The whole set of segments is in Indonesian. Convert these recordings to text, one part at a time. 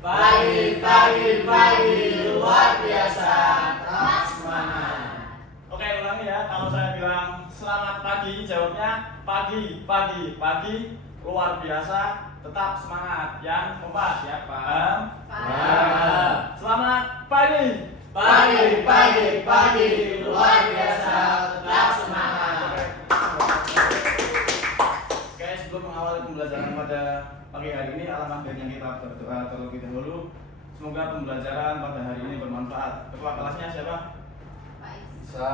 Pagi luar biasa, tetap semangat. Oke, ulangi ya. Kalau saya bilang selamat pagi, jawabnya pagi luar biasa, tetap semangat. Yang keempat ya, paham? Paham. Selamat pagi. Pagi luar biasa, tetap semangat. Oke, sebelum mengawali pembelajaran pada pagi hari ini, alangkah baiknya kita berdoa terlebih dahulu. Semoga pembelajaran pada hari ini bermanfaat. Ketua kelasnya siapa? Bisa.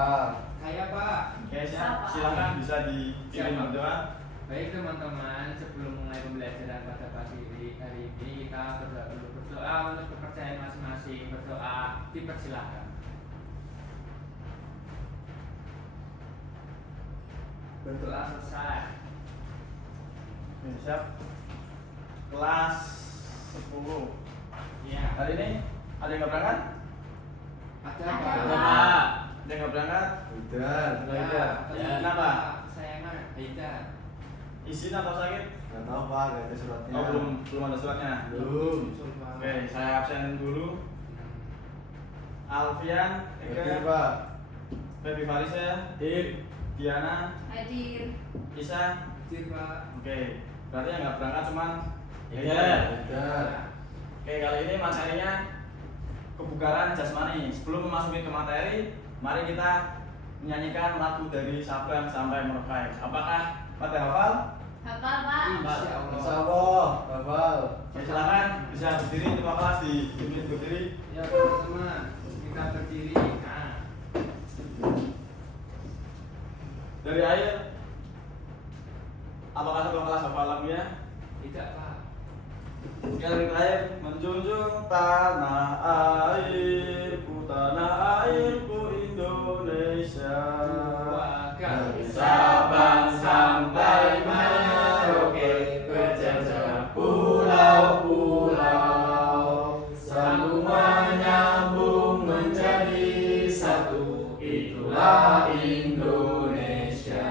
Saya Pak. Oke, silakan bisa dipimpin berdoa. Baik teman-teman, sebelum mulai pembelajaran pada pagi hari ini kita berdoa untuk kepercayaan masing-masing. Berdoa dipersilahkan. Berdoa selesai. Oke, siap. Kelas 10. Ya. Hari ini ada yang nggak berangkat? Ada Ada, Pak. Pak. Ada yang nggak berangkat? Udah. Ya. Kenapa? Saya mah beda. Izin atau sakit? Gak tahu Pak, gak ada suratnya. Oh, belum ada suratnya. Belum. Oke, saya absen dulu. Alfian, Oke Eka, Pak. Feby Farisa, Diana, Hadir. Isa. Hadir Pak. Oke, berarti yang nggak berangkat cuman Udah. Oke, kali ini materinya kebugaran jasmani. Sebelum memasuki ke materi, mari kita menyanyikan lagu dari Sabang sampai Merauke. Apakah pada hafal? Hafal, Pak. Insya Allah. Insya Allah. Hafal. Ya, silakan bisa berdiri, terima kasih di unit berdiri. Ya teman-teman, kita berdiri. Nah. Dari air, apakah satu kelas hafal lagunya? Tidak Pak. Dari air, menjunjung tanah airku Indonesia. Dari Sabang sampai Merauke, berjajah pulau-pulau, sambung menyambung menjadi satu, itulah Indonesia.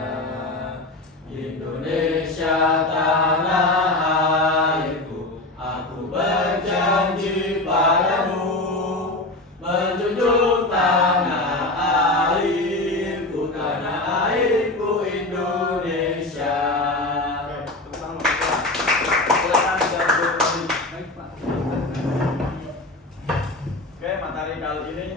Indonesia tanah airku, aku berjanji padamu, menjunjung tanah airku Indonesia. Oke, tepuk tangan untuk kita. Silakan bisa duduk kembali. Baik Pak. Oke, materi kali ini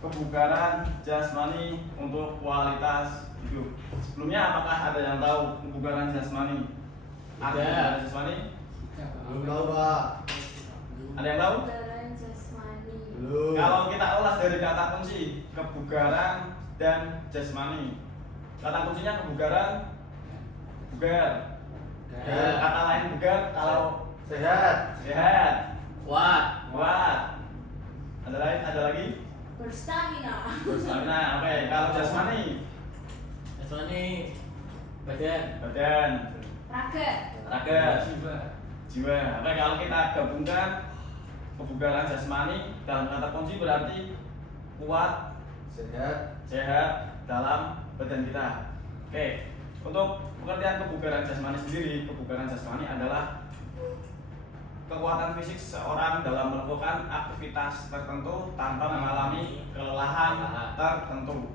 kebugaran jasmani untuk kualitas hidup. Sebelumnya apakah ada yang tahu kebugaran jasmani? Ada kebugaran jasmani? Tidak, Pak. Belum tahu Pak. Ada yang tahu? Kebugaran jasmani. Belum. Kalau kita ulas dari kata kunci kebugaran dan jasmani. Kata kuncinya kebugaran, bugar. Kata lain bugar kalau Sehat. sehat, Kuat. kuat. Ada lain? Ada lagi? Berstamina. Berstamina. Oke, kalau jasmani, Jasmani. Badan. badan, Raga. raga, Jiwa. jiwa. Oke, kalau kita gabungkan kebugaran jasmani dalam kata kunci berarti kuat, Sehat. sehat dalam badan kita. Oke, untuk pengertian kebugaran jasmani sendiri, kebugaran jasmani adalah kekuatan fisik seseorang dalam melakukan aktivitas tertentu tanpa mengalami kelelahan tertentu.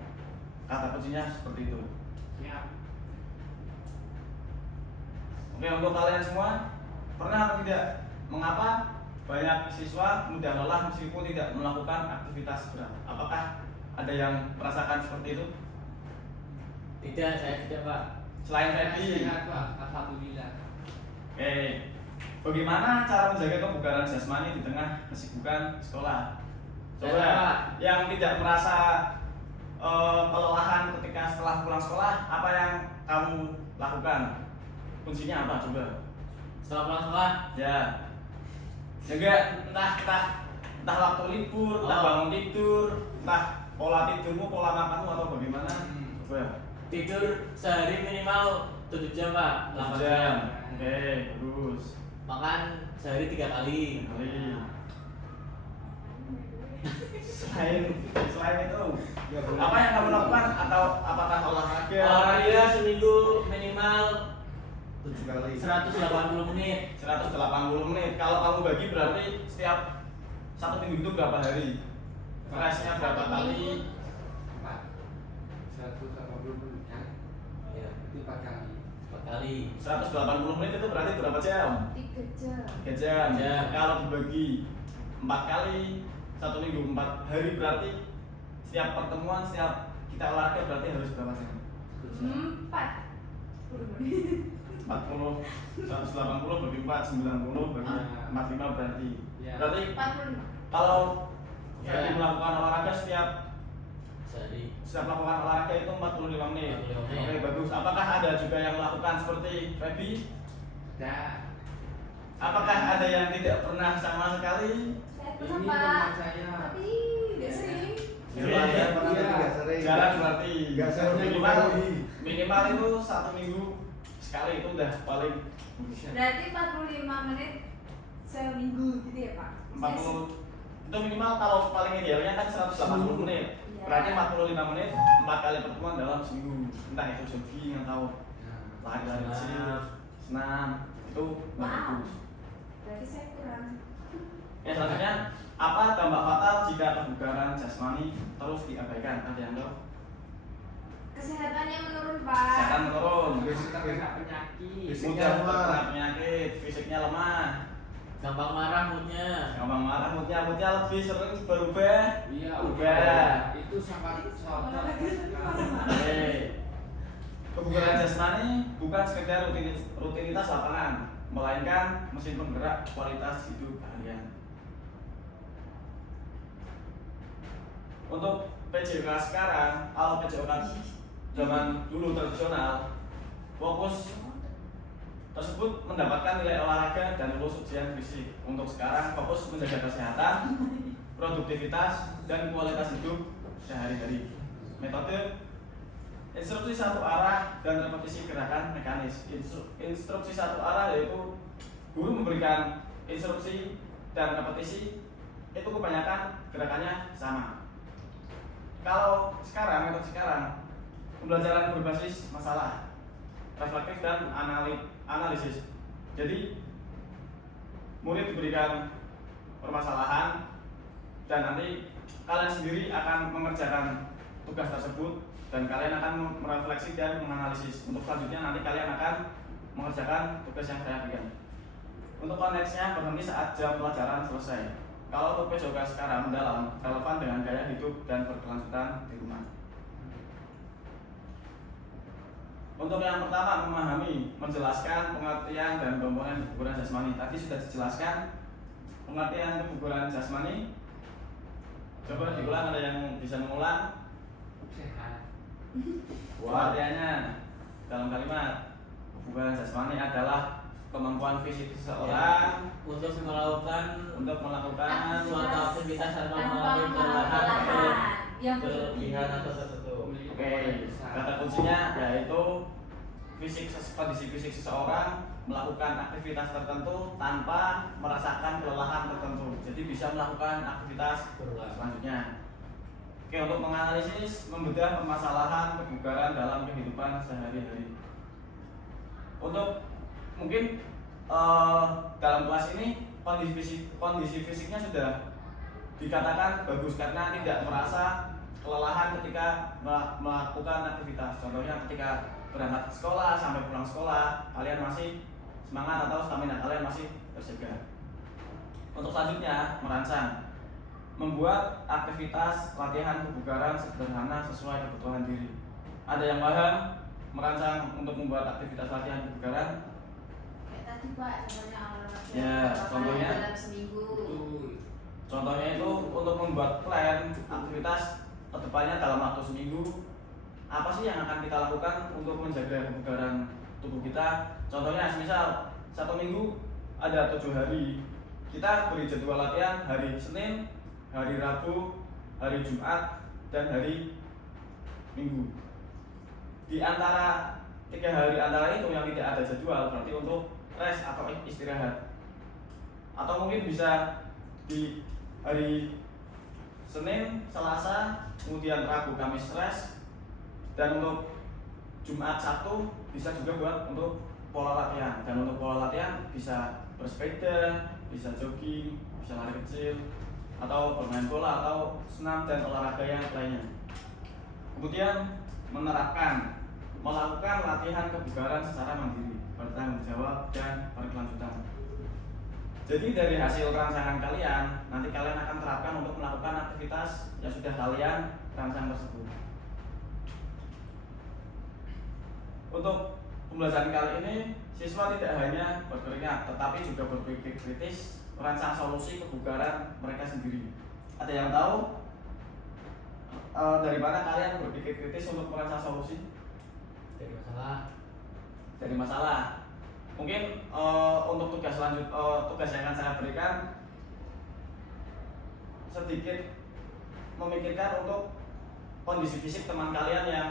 Kata kuncinya seperti itu. Siap. Oke, untuk kalian semua, pernah atau tidak? Mengapa banyak siswa mudah lelah meskipun tidak melakukan aktivitas berat? Apakah ada yang merasakan seperti itu? Tidak, saya tidak, Pak. Selain Feby. Sehat Pak. Alhamdulillah. Oke, bagaimana cara menjaga kebugaran jasmani di tengah kesibukan sekolah? Coba Pak. yang tidak merasa kelelahan ketika setelah pulang sekolah, apa yang kamu lakukan? Kuncinya apa? Coba. Setelah pulang sekolah, Ya. Juga entah waktu libur, entah Oh. bangun tidur, entah pola tidurmu, pola makanmu atau bagaimana? Coba. tidur sehari minimal 7 jam, Pak. 8 jam. jam. Oke, bagus. Makan sehari 3 kali. Kali. Selain itu, apa yang kamu lakukan atau apakah olahraga? Olahraga seminggu minimal 7 kali. 180 menit. 180 menit. Kalau kamu bagi berarti setiap 1 minggu itu berapa hari? Restnya berapa kali? 180 menit kan? Ya, Itu 4 kali. 4 kali. 180 menit itu berarti berapa jam? 3 jam. 3 jam. Jam. Kalau dibagi 4 kali 1 minggu 4 hari berarti setiap pertemuan, setiap kita olahraga berarti harus berapa jam? 40 menit. 40, 180 bagi 4, 90 bagi 45 berarti. Ya. Berarti 45. kalau Ya. Feby melakukan olahraga setiap Sehari. melakukan olahraga itu 45 menit. 45 menit. Oke, bagus. Apakah ada juga yang melakukan seperti Feby? Dah. Apakah ada yang tidak pernah sama sekali? Saya Ini pernah, teman Pak. saya. Tapi nggak sering. Kalau ada yang pernah tapi nggak sering. Jarang berarti. Nggak sering Minimal, kali. minimal itu 1 minggu sekali itu udah paling Berarti 45 menit seminggu gitu ya, Pak? 40 itu minimal. Kalau paling idealnya kan 180 menit. Iya. Berarti 45 menit 4 kali pertemuan dalam seminggu. Entah itu jogging atau lari-lari kecil, senam itu Wow. bagus. Berarti saya kurang. Ya, selanjutnya apa dampak fatal jika kebugaran jasmani terus diabaikan? Ada yang tahu? Kesehatannya menurun, Pak. Kesehatan menurun, Kita kena penyakit. Fisiknya mudah lemah. terkena penyakit, fisiknya lemah, Gampang marah moodnya. gampang marah, moodnya lebih sering berubah. Iya, Ubah. Itu sangat Oke. Kebugaran jasmani bukan sekedar rutinitas lapangan, melainkan mesin penggerak kualitas hidup kalian. Untuk PJK sekarang, kalau PJK zaman dulu tradisional, fokus tersebut mendapatkan nilai olahraga dan lulus ujian fisik. Untuk sekarang fokus menjaga kesehatan, produktivitas, dan kualitas hidup sehari-hari. Metode instruksi satu arah dan repetisi gerakan mekanis. Instruksi satu arah yaitu guru memberikan instruksi dan repetisi itu kebanyakan gerakannya sama. Kalau sekarang, metode sekarang, pembelajaran berbasis masalah, reflektif dan analisis. Jadi murid diberikan permasalahan dan nanti kalian sendiri akan mengerjakan tugas tersebut dan kalian akan merefleksi dan menganalisis. Untuk selanjutnya nanti kalian akan mengerjakan tugas yang saya berikan. Untuk konteksnya berhenti saat jam pelajaran selesai. Kalau untuk PJOK sekarang mendalam, relevan dengan gaya hidup dan berkelanjutan di rumah. Untuk yang pertama, memahami, menjelaskan pengertian dan komponen kebugaran jasmani. Tadi sudah dijelaskan pengertian kebugaran jasmani. Coba diulang, ada yang bisa mengulang? sehat. Pengertiannya dalam kalimat, kebugaran jasmani adalah kemampuan fisik seseorang Untuk melakukan suatu aktivitas tanpa mengalami kelelahan yang kelebihan atau tertentu. Oke, kata kuncinya yaitu kondisi fisik seseorang melakukan aktivitas tertentu tanpa merasakan kelelahan tertentu. Jadi bisa melakukan aktivitas selanjutnya. Oke, untuk menganalisis, membedah permasalahan kebugaran dalam kehidupan sehari-hari. Untuk mungkin dalam kelas ini kondisi fisiknya sudah dikatakan bagus karena tidak merasa kelelahan ketika melakukan aktivitas. Contohnya ketika berangkat ke sekolah sampai pulang sekolah, kalian masih semangat atau stamina kalian masih terjaga. Untuk selanjutnya merancang, membuat aktivitas latihan kebugaran sederhana sesuai kebutuhan diri. Ada yang paham merancang untuk membuat aktivitas latihan kebugaran? kayak tadi, Pak, contohnya olahraga Ya, contohnya. dalam seminggu. Contohnya itu untuk membuat plan aktivitas kedepannya dalam waktu seminggu. Apa sih yang akan kita lakukan untuk menjaga kebugaran tubuh kita? Contohnya, misal 1 minggu ada 7 hari, kita beri jadwal latihan hari Senin, hari Rabu, hari Jumat, dan hari Minggu. Di antara 3 hari antara itu yang tidak ada jadwal berarti untuk rest atau istirahat. Atau mungkin bisa di hari Senin, Selasa, kemudian Rabu, Kamis rest, dan untuk Jumat, Sabtu bisa juga buat untuk pola latihan. Dan untuk pola latihan bisa bersepeda, bisa jogging, bisa lari kecil, atau bermain bola atau senam dan olahraga yang lainnya. Kemudian melakukan latihan kebugaran secara mandiri, bertanggung jawab dan berkelanjutan. Jadi dari hasil rangsangan kalian, nanti kalian akan terapkan untuk melakukan aktivitas yang sudah kalian rancang tersebut. Untuk pembelajaran kali ini, siswa tidak hanya berkeringat, tetapi juga berpikir kritis, merancang solusi kebugaran mereka sendiri. Ada yang tahu dari mana kalian berpikir kritis untuk merancang solusi? Dari masalah. Mungkin untuk tugas tugas yang akan saya berikan sedikit memikirkan untuk kondisi fisik teman kalian yang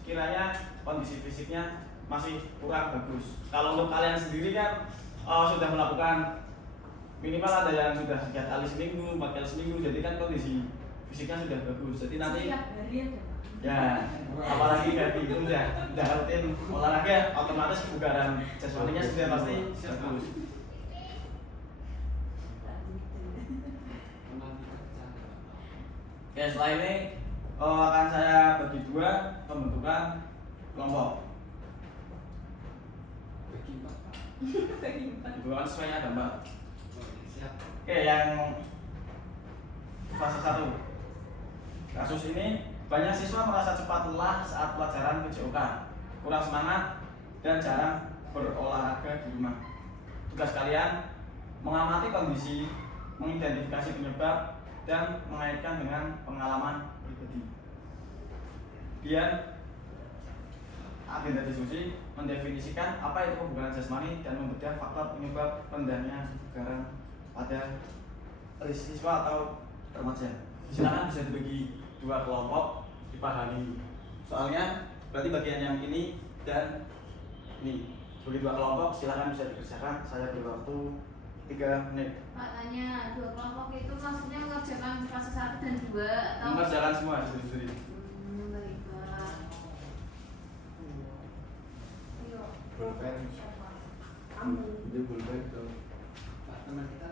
sekiranya kondisi fisiknya masih kurang bagus. Kalau untuk kalian sendiri kan sudah melakukan minimal ada yang sudah 3 kali seminggu, 4 kali seminggu, jadi kan kondisi fisiknya sudah bagus. Jadi nanti Setiap hari ada. ya, apalagi ganti itu udah rutin olahraga, otomatis kebugaran jasmaninya sudah pasti bagus. Oke, setelah ini akan saya bagi 2 pembentukan kelompok. Dibuat sesuai gambar. Oke, yang fase 1. Kasus ini banyak siswa merasa cepat lelah saat pelajaran PJOK, kurang semangat, dan jarang berolahraga di rumah. Tugas kalian mengamati kondisi, mengidentifikasi penyebab, dan mengaitkan dengan pengalaman pribadi. Kemudian agenda diskusi mendefinisikan apa itu kebugaran jasmani dan membedah faktor penyebab rendahnya kebugaran pada siswa atau remaja. Silakan bisa dibagi 2 kelompok, dipahami soalnya berarti bagian yang ini dan ini bagi 2 kelompok, silakan bisa dikerjakan. Saya beri waktu 3 menit. Makanya 2 kelompok itu maksudnya mengerjakan fase 1 dan 2 atau Mengerjakan semua sendiri-sendiri. Baik, Pak. Ayo. Pulpen. Kamu. Itu pulpen tuh. Teman kita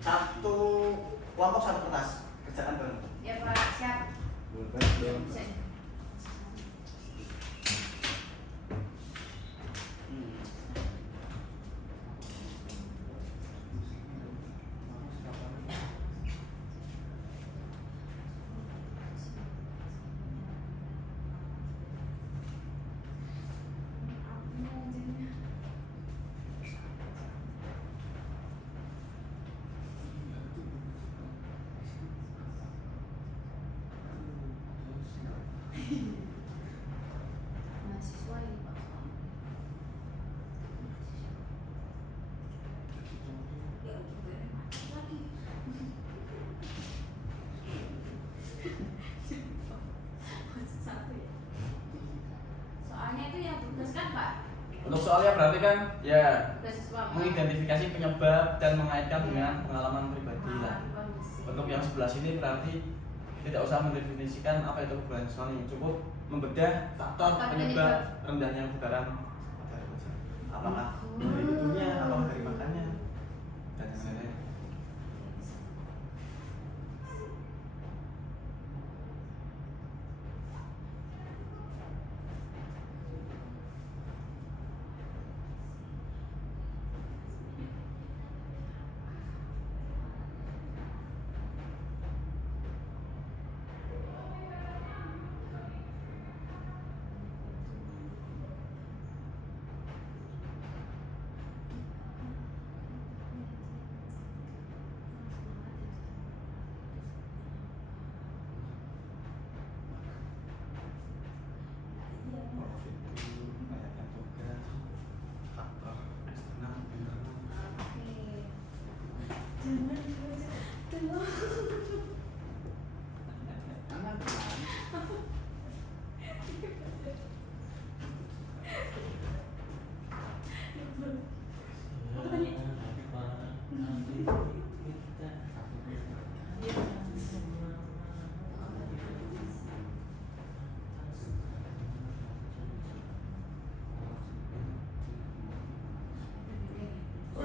Satu kelompok 1 kertas, kerjaan bareng. Ya, Pak. Siap. Pulpen dong. Mahasiswa ini, Pak. Ya, udah mati lagi. Masih 1 ya. Soalnya itu yang tugas kan, Pak? Untuk soalnya berarti kan ya Tugas siswa. mengidentifikasi penyebab dan mengaitkan dengan pengalaman pribadi lah. Kondisi. Untuk yang sebelah sini berarti tidak usah mendefinisikan apa itu kebugaran jasmani, cukup membedah faktor penyebab rendahnya kebugaran pada remaja. Apakah dari tidurnya, apakah dari makannya, dan yang lain-lain.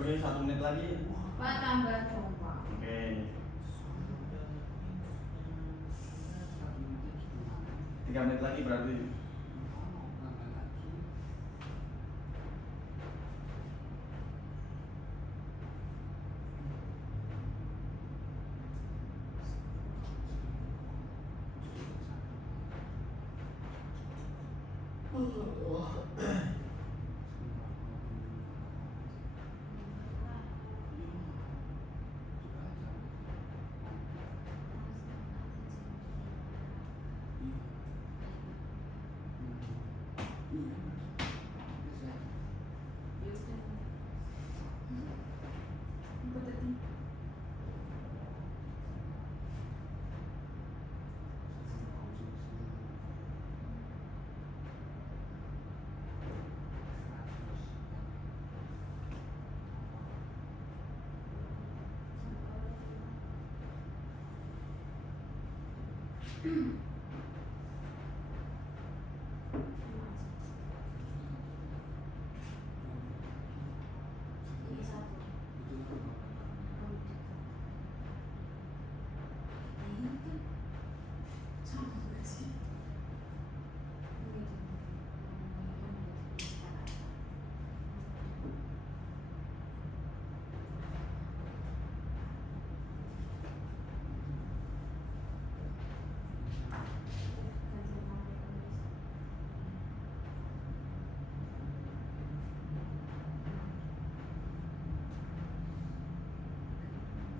Oke, 1 menit lagi. Pak tambah dong Pak. Oke. 3 menit lagi berarti.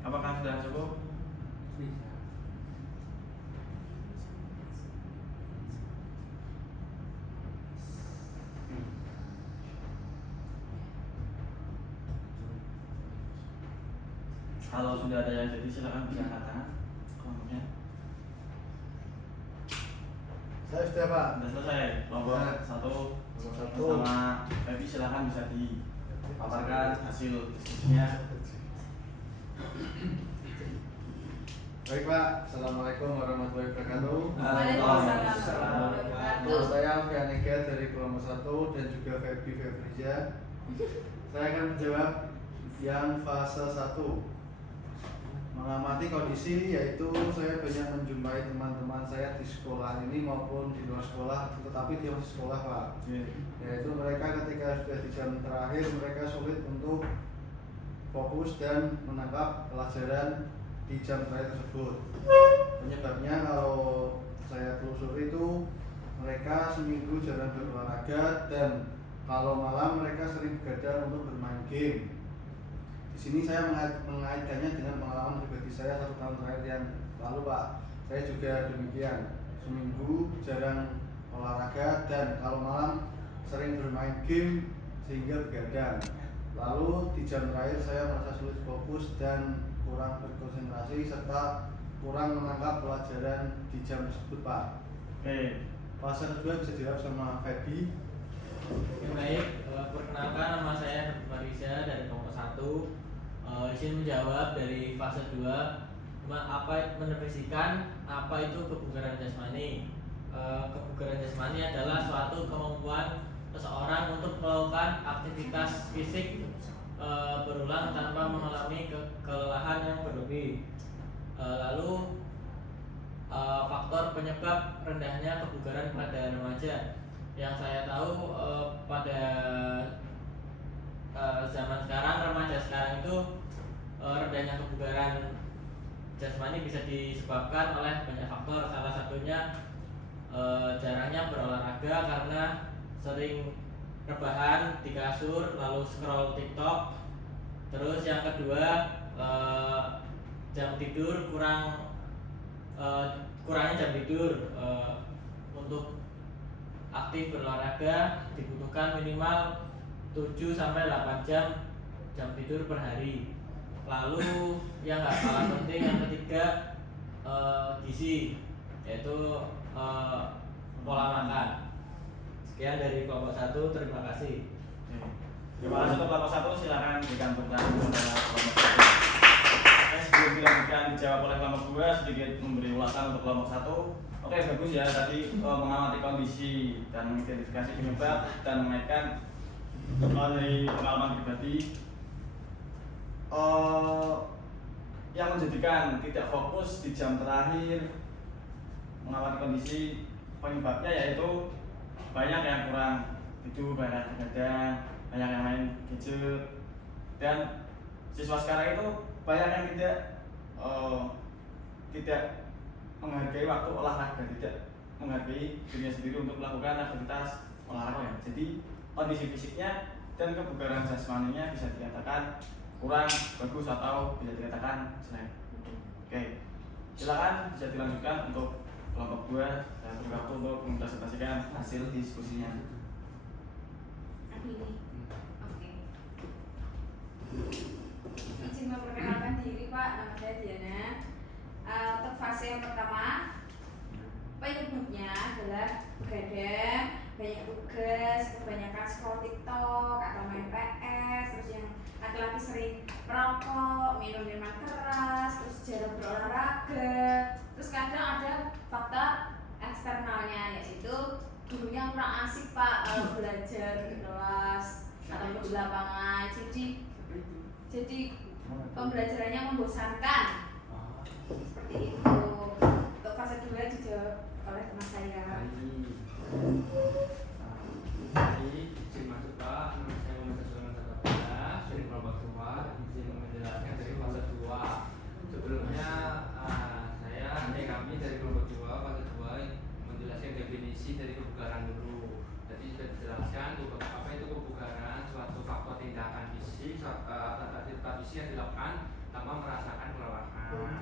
Apakah sudah cukup? Bisa. Kalau sudah ada yang jadi silakan bisa angkat tangan. Kelompoknya Saya sudah Pak. sudah selesai. Kelompok Ya. 1 Nomor 1. bersama Feby silakan bisa dipaparkan hasil diskusinya. Baik Pak, Assalamualaikum warahmatullahi wabarakatuh. Waalaikumsalam. Nama saya Fianega dari kelompok 1 dan juga Feby Febrija. Saya akan menjawab yang fase 1. Mengamati kondisi, yaitu saya banyak menjumpai teman-teman saya di sekolah ini maupun di luar sekolah, tetapi di masih sekolah Pak. Yaitu mereka ketika sudah di jam terakhir mereka sulit untuk fokus dan menangkap pelajaran di jam terakhir tersebut. Penyebabnya kalau saya telusuri itu mereka seminggu jarang berolahraga dan kalau malam mereka sering begadang untuk bermain game. Di sini saya mengaitkannya dengan pengalaman pribadi saya 1 tahun terakhir yang lalu Pak. Saya juga demikian, seminggu jarang olahraga dan kalau malam sering bermain game sehingga begadang. Lalu di jam terakhir saya merasa sulit fokus dan kurang berkonsentrasi serta kurang menangkap pelajaran di jam tersebut Pak. Oke. Fase kedua bisa dijawab sama Feby. Oke, baik, perkenalkan nama saya Farisa dari kelompok 1. Izin menjawab dari fase 2. Mendefinisikan apa itu kebugaran jasmani. Kebugaran jasmani adalah suatu kemampuan seseorang untuk melakukan aktivitas fisik berulang tanpa mengalami kelelahan yang berlebih. Lalu faktor penyebab rendahnya kebugaran pada remaja. Yang saya tahu pada zaman sekarang, remaja sekarang itu rendahnya kebugaran jasmani bisa disebabkan oleh banyak faktor. Salah satunya jarangnya berolahraga karena sering rebahan di kasur lalu scroll TikTok. Terus yang kedua jam tidur kurangnya jam tidur. Untuk aktif berolahraga dibutuhkan minimal 7-8 jam tidur per hari. Lalu yang gak kalah penting yang ketiga gizi, yaitu pola makan. Sekian dari kelompok 1, terima kasih. Terima kasih untuk kelompok 1, silakan digantungkan kepada kelompok 1. Sebelum dilanjutkan dijawab oleh kelompok 2, sedikit memberi ulasan untuk kelompok 1. Oke, bagus ya, tadi mengamati kondisi dan mengidentifikasi penyebab dan mengaitkan dari pengalaman pribadi. yang menjadikan tidak fokus di jam terakhir, mengamati kondisi penyebabnya yaitu banyak yang kurang tidur, banyak yang begadang, banyak yang main gadget, dan siswa sekarang itu banyak yang tidak menghargai waktu olahraga, tidak menghargai dirinya sendiri untuk melakukan aktivitas olahraga. Jadi kondisi fisiknya dan kebugaran jasmaninya bisa dikatakan kurang bagus atau bisa dikatakan jelek. Oke, silakan bisa dilanjutkan untuk kelompok 2. Saya beri waktu untuk mempresentasikan hasil diskusinya. Ini. Oke. Izin memperkenalkan diri Pak, nama saya Diana. Untuk fase yang pertama, penyebabnya adalah begadang, banyak tugas, kebanyakan scroll TikTok atau main PS, terus yang laki-laki sering merokok, minum minuman keras, terus jarang berolahraga. Terus kadang ada faktor eksternalnya, yaitu gurunya kurang asik Pak kalau belajar di kelas atau di lapangan. Jadi pembelajarannya membosankan. Seperti itu. Untuk fase 2 dijawab oleh teman saya. Jadi izin masuk Pak, nama saya Muhammad Sulaiman Satabila dari kelompok 2. Izin menjelaskan dari fase 2. Sebelumnya kami dari kelompok 2 fase 2 menjelaskan definisi dari kebugaran dulu. Jadi sudah dijelaskan apa itu kebugaran, suatu faktor tindakan fisik aktivitas fisik yang dilakukan tanpa merasakan kelelahan.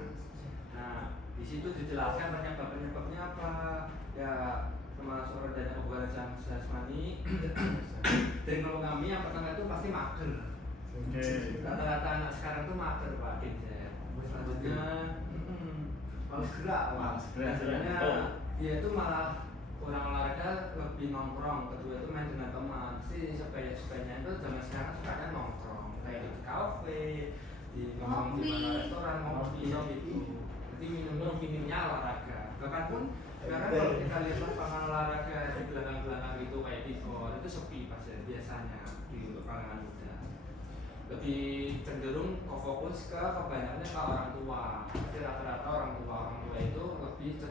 Nah, di situ dijelaskan penyebabnya apa? Ya, termasuk rendahnya kebugaran jasmani. Dari kelompok kami yang pertama itu pasti mager. Rata-rata anak sekarang tuh mager Pak Dinjer. Selanjutnya malas gerak. Sebenarnya dia itu malah kurang olahraga, lebih nongkrong. Kedua itu main dengan teman. Sebaiknya itu zaman sekarang sukanya nongkrong, kayak di kafe, di nongkrong di mana restoran, ngopi gitu. Jadi minumnya olahraga. Bahkan pun sekarang kalau kita lihat lapangan olahraga di gelanggang itu kayak di gor itu sepi biasanya di kalangan muda. Lebih cenderung fokus ke kebanyakannya ke orang tua. Jadi rata-rata orang tua itu lebih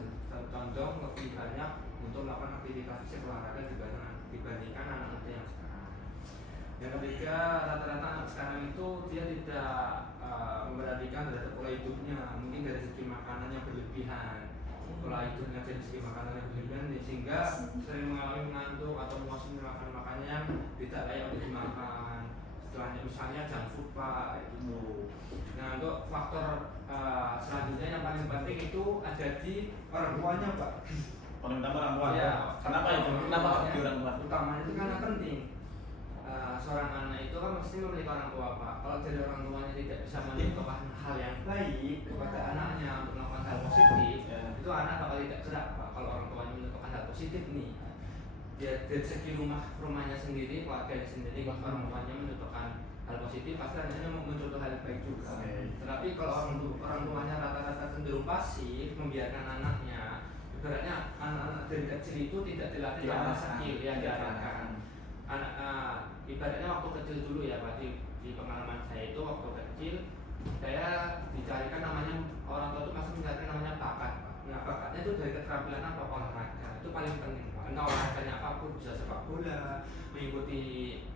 condong lebih banyak untuk melakukan aktivitas fisik olahraga dibandingkan anak muda yang sekarang. Yang ketiga, rata-rata anak sekarang itu dia tidak memperhatikan terhadap pola hidupnya, mungkin dari segi makanan yang berlebihan. Pola hidupnya dari segi makanan yang berlebihan sehingga sering mengalami mengantuk atau muasin makan yang tidak layak untuk dimakan. Setelahnya misalnya junk food Pak gitu. Nah, untuk faktor selanjutnya yang paling penting itu ada di orang tuanya Pak. Paling utama orang tua. Ya, Kenapa itu? Kenapa di orang tua? Utamanya itu karena penting. Seorang anak itu kan mesti memiliki orang tua Pak. Kalau dari orang tuanya tidak bisa menunjukkan hal yang baik kepada anaknya untuk melakukan hal positif, itu anak bakal tidak gerak Pak. Kalau orang tuanya menunjukkan hal positif nih, dia dari segi rumahnya sendiri, keluarganya sendiri, orang tuanya menunjukkan hal positif, pasti anaknya mencontoh hal baik juga. Tetapi kalau orang tuanya rata-rata cenderung pasif, membiarkan anaknya, ibaratnya anak-anak dari kecil itu tidak dilatih hal skill yang diarahkan. Ibaratnya waktu kecil dulu ya Pak, di pengalaman saya itu waktu kecil saya dicarikan namanya, orang tua itu pasti mencarikan namanya bakat Pak. Nah, bakatnya itu dari keterampilan apa? Olahraga. Itu paling penting Pak. Entah olahraganya apapun, bisa sepak bola, mengikuti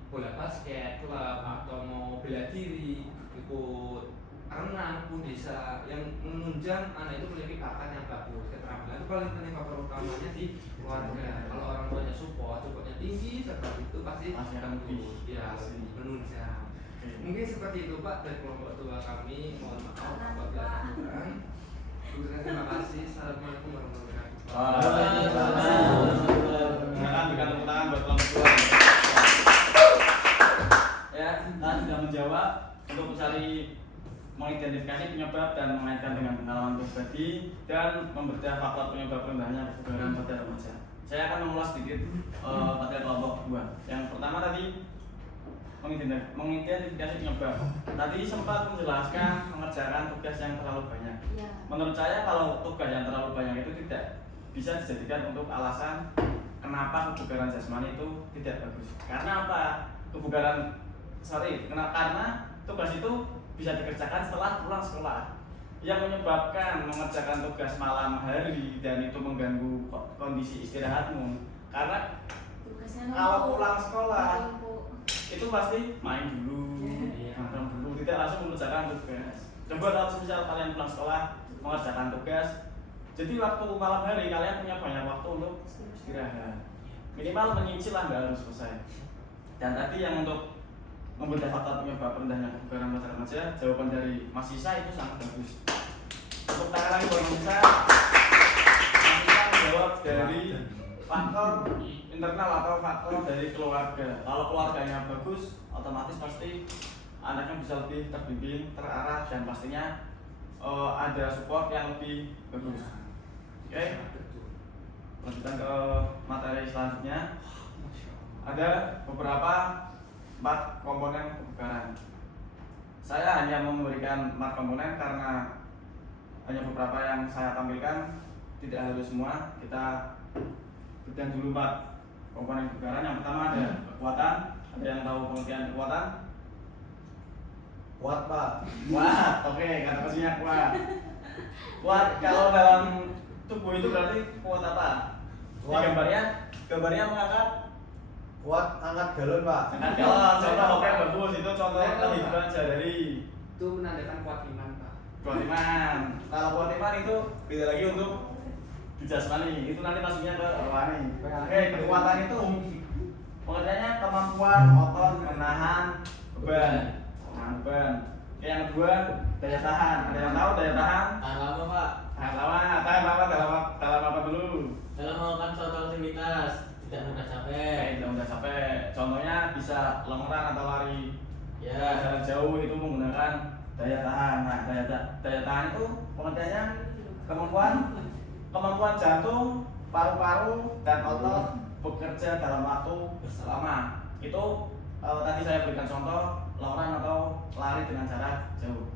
bola basket, klub, atau mau bela diri, ikut renang pun bisa. Yang menunjang anak itu memiliki bakat yang bagus, keterampilan itu paling penting. Faktor utamanya di keluarga. Kalau orang tuanya supportnya tinggi, seperti itu pasti akan menunjang. Mungkin seperti itu Pak dari kelompok 2 kami. Mohon maaf apabila ada kurang. Terima kasih. Assalamualaikum warahmatullahi wabarakatuh. Silakan berikan tepuk tangan buat kelompok 2. Ya, kita sudah menjawab untuk mencari mengidentifikasi penyebab dan mengaitkan dengan pengalaman pribadi dan membedah faktor penyebab rendahnya kebugaran pada remaja. Saya akan mengulas sedikit pada kelompok 2. Yang pertama tadi mengidentifikasi penyebab. Tadi sempat menjelaskan mengerjakan tugas yang terlalu banyak. Ya. Menurut saya kalau tugas yang terlalu banyak itu tidak bisa dijadikan untuk alasan kenapa kebugaran jasmani itu tidak bagus. Karena apa? Karena tugas itu bisa dikerjakan setelah pulang sekolah. Yang menyebabkan mengerjakan tugas malam hari dan itu mengganggu kondisi istirahatmu. Karena Tugasnya kalau numpuk. pulang sekolah Numpuk. itu pasti main dulu, nongkrong dulu, tidak langsung mengerjakan tugas. Coba kalau misal kalian pulang sekolah mengerjakan tugas, jadi waktu malam hari kalian punya banyak waktu untuk istirahat. Minimal menyicil lah, nggak harus selesai. Dan tadi yang untuk membedah faktor penyebab rendahnya kebugaran pada remaja, jawaban dari Mas Isa itu sangat bagus. Untuk tangan lagi buat Mas Isa. Mas Isa menjawab dari faktor internal atau faktor dari keluarga. Kalau keluarganya bagus, otomatis pasti anaknya bisa lebih terbimbing, terarah, dan pastinya ada support yang lebih bagus. Oke, lanjutkan ke materi selanjutnya. Ada beberapa 4 komponen kebugaran. Saya hanya memberikan 4 komponen karena hanya beberapa yang saya tampilkan, tidak harus semua. Kita bedah dulu 4 komponen kebugaran. Yang pertama ada kekuatan. Ada yang tahu pengertian kekuatan? Kuat Pak. Kuat, oke, kata kuncinya kuat. Kuat kalau dalam tubuh itu berarti kuat apa? Kuat. Ini gambarnya mengangkat Kuat angkat galon Pak. angkat galon. Contoh oke bagus, itu contoh kehidupan sehari-hari. Itu menandakan kuat iman, Pak. Kuat iman. Kalau kuat iman itu beda lagi untuk di jasmani. Itu nanti masuknya ke rohani. Oke, kekuatan itu pengertiannya kemampuan otot menahan beban. Menahan beban. Oke, yang kedua daya tahan. Ada yang tahu daya tahan? Tahan lama Pak. Tahan lama dalam apa dulu? Dalam melakukan suatu aktivitas tidak mudah capek. Tidak mudah capek. Contohnya bisa longran atau lari. Ya. Jarak jauh itu menggunakan daya tahan. Nah, daya tahan itu pengertiannya kemampuan jantung, paru-paru, dan otot bekerja dalam waktu lama. Itu tadi saya berikan contoh longran atau lari dengan jarak jauh.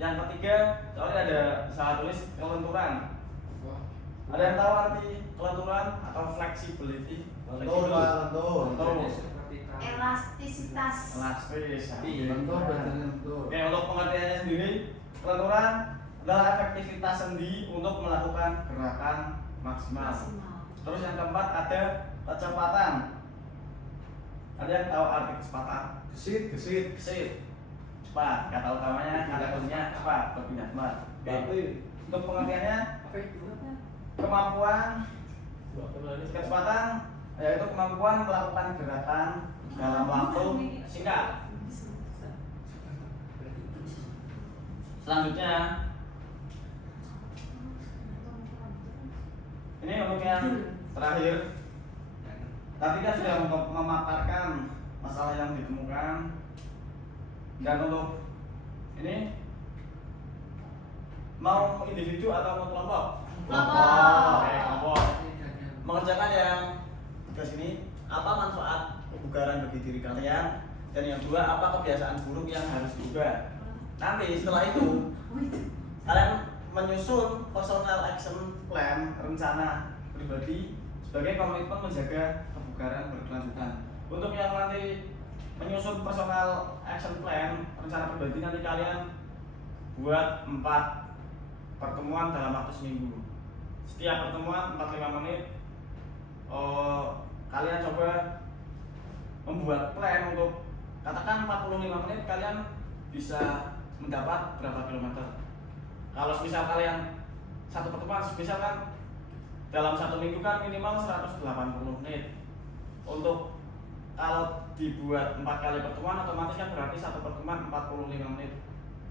Yang ketiga, soalnya ada salah tulis kelenturan. Ada yang tahu arti kelenturan atau flexibility? Lentur Pak, lentur. Lentur. Seperti Elastisitas. Elastis. Lentur badannya lentur. Oke, untuk pengertiannya sendiri, kelenturan adalah efektivitas sendi untuk melakukan gerakan maksimal. Terus yang keempat ada kecepatan. Ada yang tahu arti kecepatan? Gesit. Cepat. Kata utamanya, kata kuncinya cepat, berpindah cepat. Oke. Untuk pengertiannya, apa itu? kemampuan kecepatan yaitu kemampuan melakukan gerakan dalam waktu singkat. Selanjutnya, ini untuk yang terakhir. Tadi kan sudah memaparkan masalah yang ditemukan, dan untuk ini mau individu atau mau kelompok? Kelompok. Oke, kelompok. Mengerjakan yang tugas ini, apa manfaat kebugaran bagi diri kalian, dan yang kedua apa kebiasaan buruk yang harus diubah. Nanti setelah itu kalian menyusun personal action plan, rencana pribadi sebagai komitmen menjaga kebugaran berkelanjutan. Untuk yang nanti menyusun personal action plan, rencana pribadi, nanti kalian buat 4 pertemuan dalam waktu seminggu. Setiap pertemuan 45 menit. Kalian coba membuat plan untuk katakan 45 menit kalian bisa mendapat berapa kilometer. Kalau misal kalian satu pertemuan, misalkan dalam 1 minggu kan minimal 180 menit. Untuk kalau dibuat 4 kali pertemuan, otomatis kan berarti satu pertemuan 45 menit.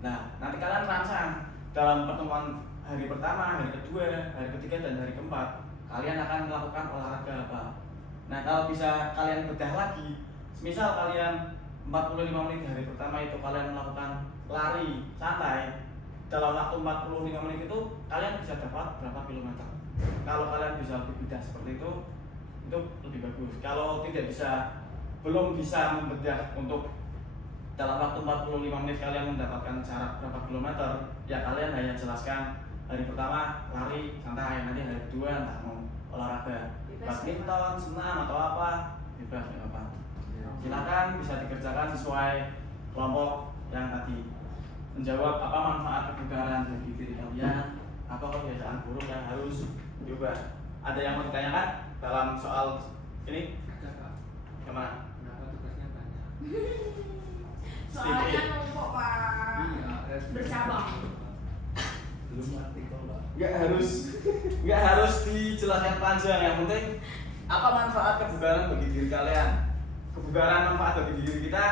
Nah, nanti kalian rancang dalam pertemuan hari pertama, hari kedua, hari ketiga, dan hari keempat, kalian akan melakukan olahraga apa. Nah, kalau bisa kalian bedah lagi, misal kalian 45 menit di hari pertama itu kalian melakukan lari santai, dalam waktu 45 menit itu kalian bisa dapat berapa kilometer. Kalau kalian bisa lebih bedah seperti itu lebih bagus. Kalau tidak bisa, belum bisa membedah untuk dalam waktu 45 menit kalian mendapatkan jarak berapa kilometer, ya kalian hanya jelaskan hari pertama lari santai, nanti hari kedua entah mau olahraga badminton, senam atau apa, bebas apa. Silakan bisa dikerjakan sesuai kelompok yang tadi. menjawab apa manfaat kebugaran bagi diri kalian, apa kebiasaan buruk yang harus diubah. Ada yang mau ditanyakan dalam soal ini? Ada Pak. Gimana? Kenapa tugasnya banyak? Soalnya numpuk pak. Iya, Bercabang. Belum artikel pak. Nggak harus dijelaskan panjang. Yang penting apa manfaat kebugaran bagi diri kalian. Kebugaran manfaat bagi diri kita,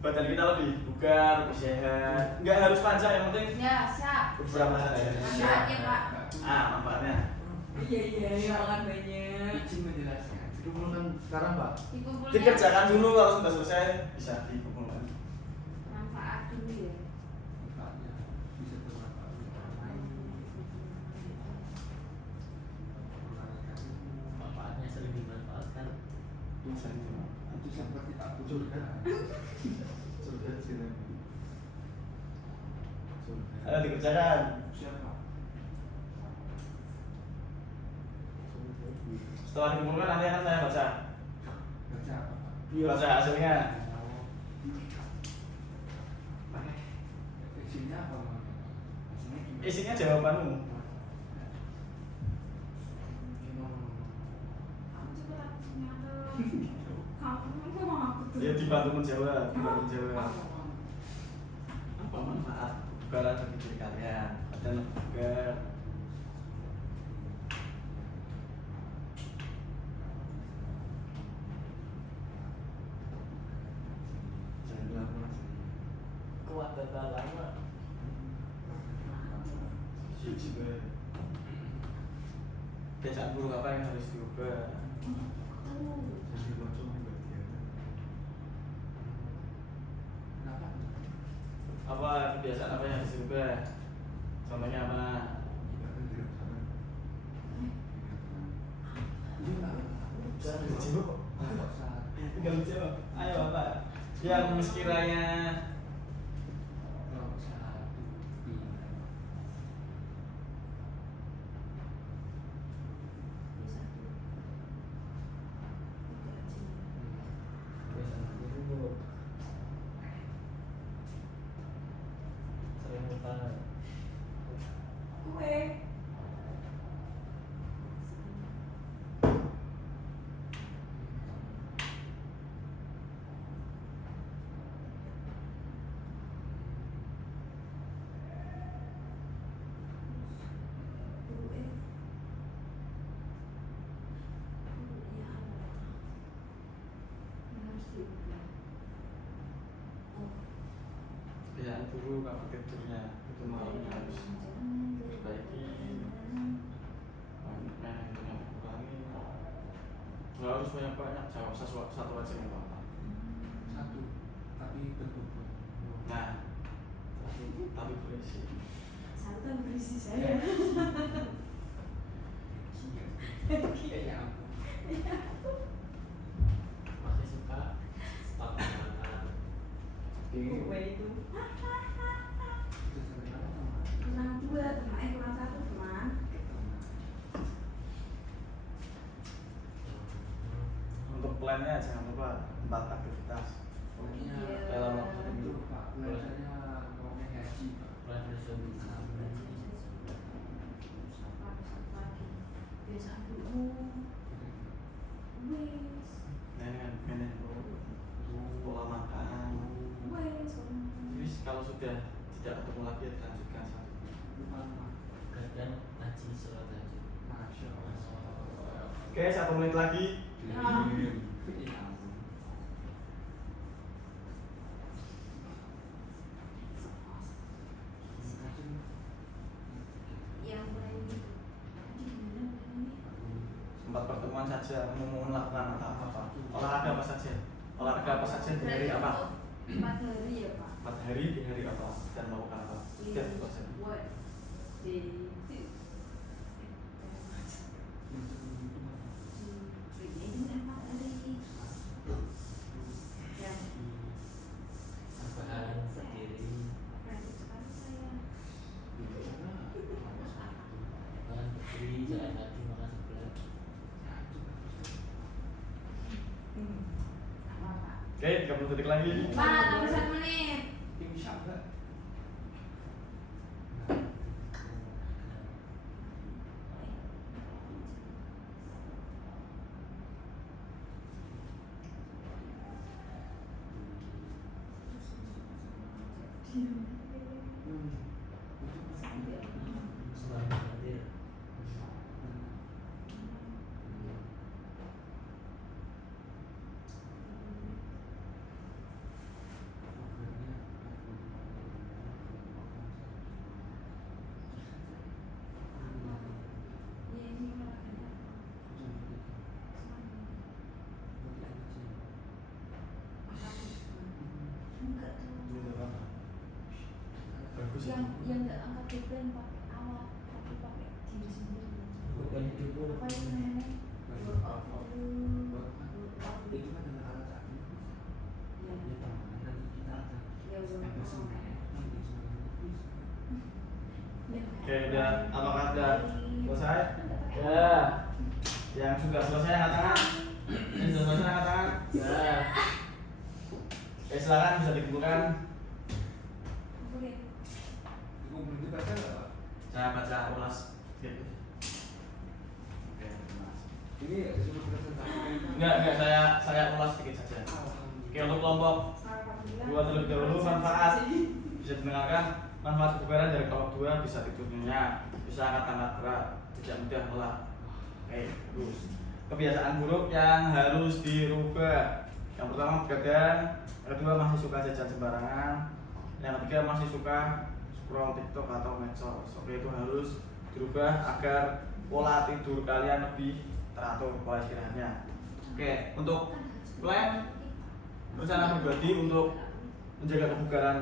badan kita lebih bugar, lebih sehat. Nggak harus panjang, yang penting Ya siap. beberapa saja. Manfaatnya pak. Manfaatnya. Iya makan banyak. Izin menjelaskan. Dikumpulkan sekarang pak. Dikumpulnya. Dikerjakan dulu, kalau sudah selesai bisa dikumpulkan. Manfaat dulu ya. Manfaatnya bisa bermanfaat untuk orang lain. Manfaatnya sering dimanfaatkan. Itu seperti tak Curhat. Curhat sih. Ayo dikerjakan. Siapa? Setelah dikumpulkan nanti akan saya baca. Baca apa Pak? Baca hasilnya. Pakai isinya apa Pak? Isinya gimana? Isinya jawabanmu. Kamu coba langsungnya kamu mau aku tuh. Ya dibantu menjawab, Apa manfaat kebugaran bagi diri kalian? Badan lebih bugar. Jangan bilang Kuat dan lama. juga. Kebiasaan buruk apa yang harus diubah? Jadi bocor berarti ya. Kenapa? Apa kebiasaan apa yang harus diubah? Contohnya apa? Jangan dijawab. Tinggal dijawab. Ayo apa? Yang sekiranya Sering utang. Kue. kebiasaan buruk apa tidurnya itu malamnya harus diperbaiki. Nah itu yang dikurangi. Nggak harus banyak-banyak, jawab satu aja nggak apa-apa. Satu, tapi berbobot. Nah, tapi berisi. Satu berisi saya. Kayaknya aku. Masih suka stop makan. Kue itu. Itu sebenarnya sama. Kurang 2 teman, kurang 1 teman. Untuk plannya jangan lupa 4 aktivitas. Pokoknya Iya. Dalam waktu itu Pak, belajarnya pokoknya haji Pak. Plan resolusi. Biasa dulu. Wes. Manajemen pola makan. Wes. Jadi kalau sudah tidak ketemu lagi ya dilanjutkan satu. Lupa lupa. Kadang haji sholat haji. Masya Allah. Oke, 1 menit lagi. Ya. Ya ampun. Yang mulai gitu. Sempat pertemuan saja, mau melakukan apa? Olahraga apa saja? Olahraga apa saja di hari apa? 4 hari ya Pak. 4 hari di hari apa? Dan melakukan apa? Setiap proses. What? Di Bahan berdiri. Bahan berdiri, jalan kaki, makan sebelah. Oke, 30 detik lagi. Pak, tambah 1 menit. Insya Allah. Bagus ya. yang nggak angkat depan pakai alat tapi pakai diri sendiri. Bukan hidup. Apa yang namanya? Workout. Itu kan dengan alat tadi. Ya. Nanti kita ada Ya, episode Oke, udah apakah sudah selesai? Ya. Yang sudah selesai angkat tangan. Yang sudah selesai angkat tangan. Ya. Oke, silakan bisa dikumpulkan. Oke. Kumpul itu baca nggak Pak? Saya baca ulas gitu. Oke, Ini ya disuruh presentasikan. enggak saya ulas sedikit saja. Oke, untuk kelompok dua terlebih dahulu manfaat bisa didengarkan. Manfaat kebugaran dari kelompok 2 bisa tidur nyenyak, bisa angkat berat, tidak mudah lelah. Oke, terus kebiasaan buruk yang harus dirubah. Yang pertama begadang, yang kedua masih suka jajan sembarangan, yang ketiga masih suka scroll TikTok atau medsos. Oke, itu harus dirubah agar pola tidur kalian lebih teratur, pola istirahatnya. Oke, untuk plan rencana pribadi untuk menjaga kebugaran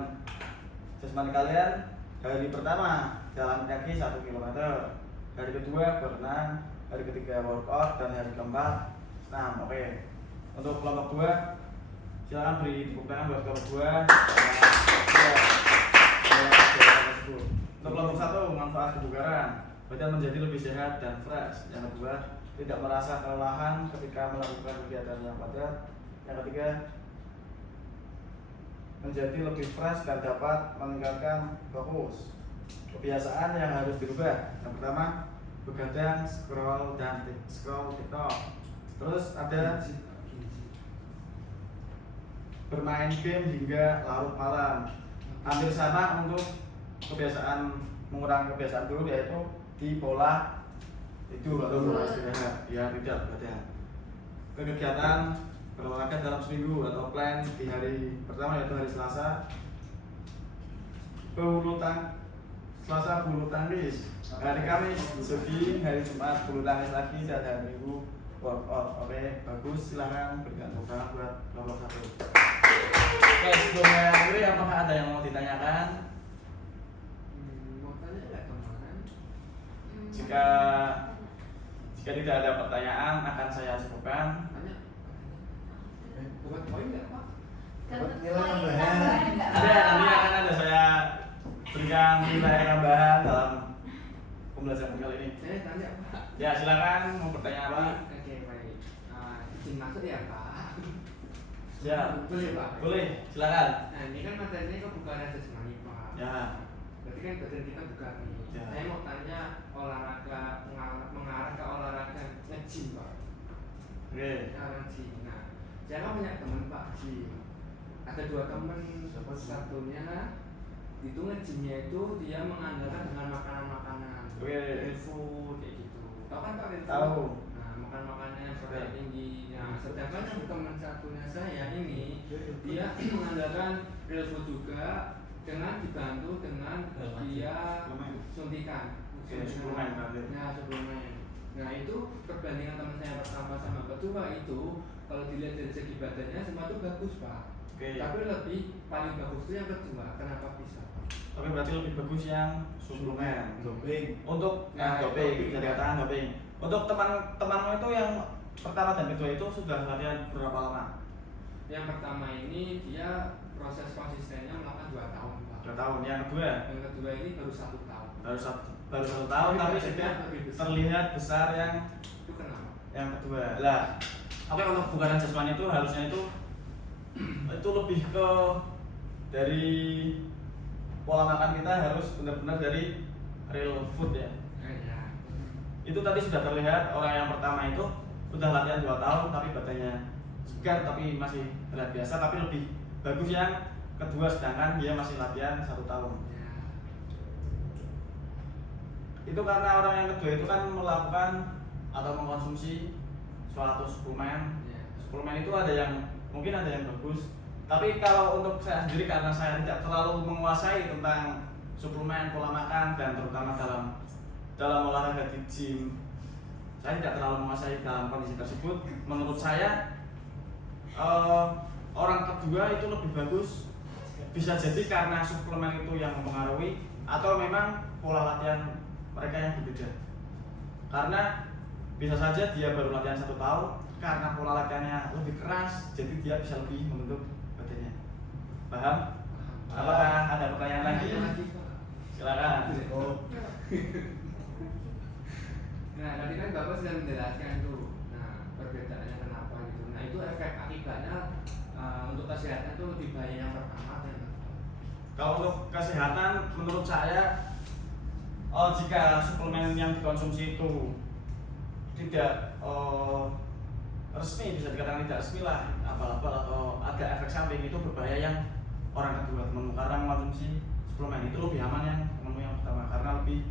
jasmani kalian, hari pertama jalan kaki 1 km, hari kedua berenang, hari ketiga workout, dan hari keempat senam. Oke, untuk kelompok 2 silakan beri tepuk tangan buat kelompok 2. Untuk kelompok 1 manfaat kebugaran, badan menjadi lebih sehat dan fresh. Yang kedua, tidak merasa kelelahan ketika melakukan kegiatan yang padat. Yang ketiga, menjadi lebih fresh dan dapat meningkatkan fokus. Kebiasaan yang harus dirubah. Yang pertama, begadang, scroll TikTok. Terus ada bermain game hingga larut malam. Hampir sama untuk kebiasaan mengurangi kebiasaan dulu, yaitu di pola tidur atau pola istirahat. Ya, tidak begadang. Kegiatan berolahraga dalam seminggu atau plan di hari pertama yaitu hari Selasa bulu tangkis, hari Kamis jogging, hari Jumat bulu tangkis lagi, dan hari Minggu workout. Oke, bagus, silahkan berikan tepuk tangan buat kelompok 1. Oke, sebelumnya akhiri apakah ada yang mau ditanyakan? Mau tanya nggak teman? Jika tidak ada pertanyaan akan saya cukupkan. Tanya. Buat poin nggak Pak? Nilai tambahan. Ada, nanti akan ada saya berikan nilai tambahan dalam pembelajaran kali ini. Saya tanya Pak. Ya, silakan mau bertanya apa? Oke, baik. Izin masuk ya Pak. Ya, Boleh Pak. boleh, silakan. Nah ini kan materinya kebugaran jasmani Pak. Ya, Berarti kan badan kita bugar nih. Ya. Saya mau tanya olahraga mengarah ke olahraga nge-gym Pak. oke. Sekarang gym. Nah, saya kan punya teman Pak gym. Ada 2 teman. Satunya itu nge-gymnya itu dia mengandalkan dengan makanan-makanan. Oke. Real food kayak gitu. Tahu kan Pak real food? Tahu. Nah, makan makanan yang protein tinggi. Nah, sedangkan yang teman satunya saya ini dia mengandalkan real food juga dengan dibantu dengan dia suntikan. Oke, suplemen berarti. Ya, suplemen. Nah, itu perbandingan teman saya pertama sama kedua itu kalau dilihat dari segi badannya semua itu bagus Pak. Oke. Tapi lebih paling bagus itu yang kedua. Kenapa bisa? Oke, berarti lebih bagus yang suplemen. Doping. Untuk Nah, doping, doping. bisa dikatakan doping. Untuk teman-temanmu itu yang pertama dan kedua itu sudah latihan berapa lama? Yang pertama ini dia proses konsistennya melakukan 2 tahun Pak. 2 tahun. Yang kedua Yang kedua ini baru 1 tahun. baru 1 tahun, tapi sudah lebih besar. terlihat besar yang Itu kenapa? kedua. Lah, oke, untuk kebugaran jasmani itu harusnya itu lebih ke dari pola makan kita harus benar-benar dari real food ya. Ya. Itu tadi sudah terlihat orang yang pertama itu sudah latihan 2 tahun tapi badannya segar tapi masih terlihat biasa, tapi lebih bagus yang kedua, sedangkan dia masih latihan 1 tahun. Ya. Itu karena orang yang kedua itu kan melakukan atau mengkonsumsi suatu suplemen. Ya. Suplemen itu ada yang mungkin ada yang bagus, tapi kalau untuk saya sendiri karena saya tidak terlalu menguasai tentang suplemen, pola makan, dan terutama dalam olahraga di gym, saya tidak terlalu menguasai dalam kondisi tersebut. Menurut saya orang kedua itu lebih bagus. Bisa jadi karena suplemen itu yang mempengaruhi, atau memang pola latihan mereka yang berbeda. Karena bisa saja dia baru latihan 1 tahun, karena pola latihannya lebih keras, jadi dia bisa lebih membentuk badannya. Paham? Apakah ada pertanyaan lagi? Silakan. Oh, Nah, tadi kan Bapak sudah menjelaskan tuh, nah perbedaannya kenapa gitu. Nah itu efek akibatnya untuk kesehatan itu lebih banyak yang pertama dan Kalau untuk kesehatan, menurut saya, jika suplemen yang dikonsumsi itu tidak resmi, bisa dikatakan tidak resmi lah, abal-abal atau ada efek samping, itu berbahaya yang orang kedua. Karena mengonsumsi suplemen itu lebih aman yang pertama, karena lebih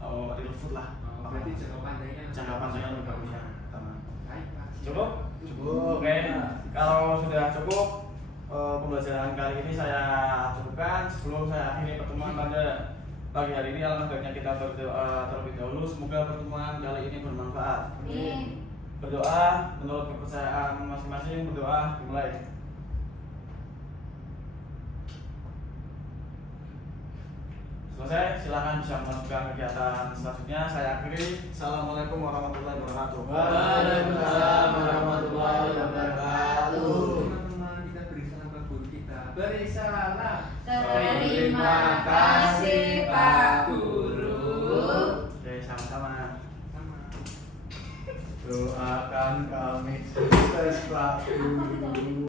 real food lah. berarti jangka panjangnya lebih bagus yang pertama. Baik, Pak. Cukup? cukup. Oke, kalau sudah cukup pembelajaran kali ini saya cukupkan. Sebelum saya akhiri pertemuan pada pagi hari ini, alangkah baiknya kita berdoa terlebih dahulu. Semoga pertemuan kali ini bermanfaat. Amin. Berdoa menurut kepercayaan masing-masing. Berdoa dimulai. Selesai, silakan bisa melanjutkan kegiatan selanjutnya. Saya akhiri. Assalamualaikum warahmatullahi wabarakatuh. Waalaikumsalam warahmatullahi wabarakatuh. Teman-teman, kita beri salam ke guru kita. Beri salam. Terima kasih Pak Guru. Oke, sama-sama. Sama. Doakan kami sukses Pak Guru.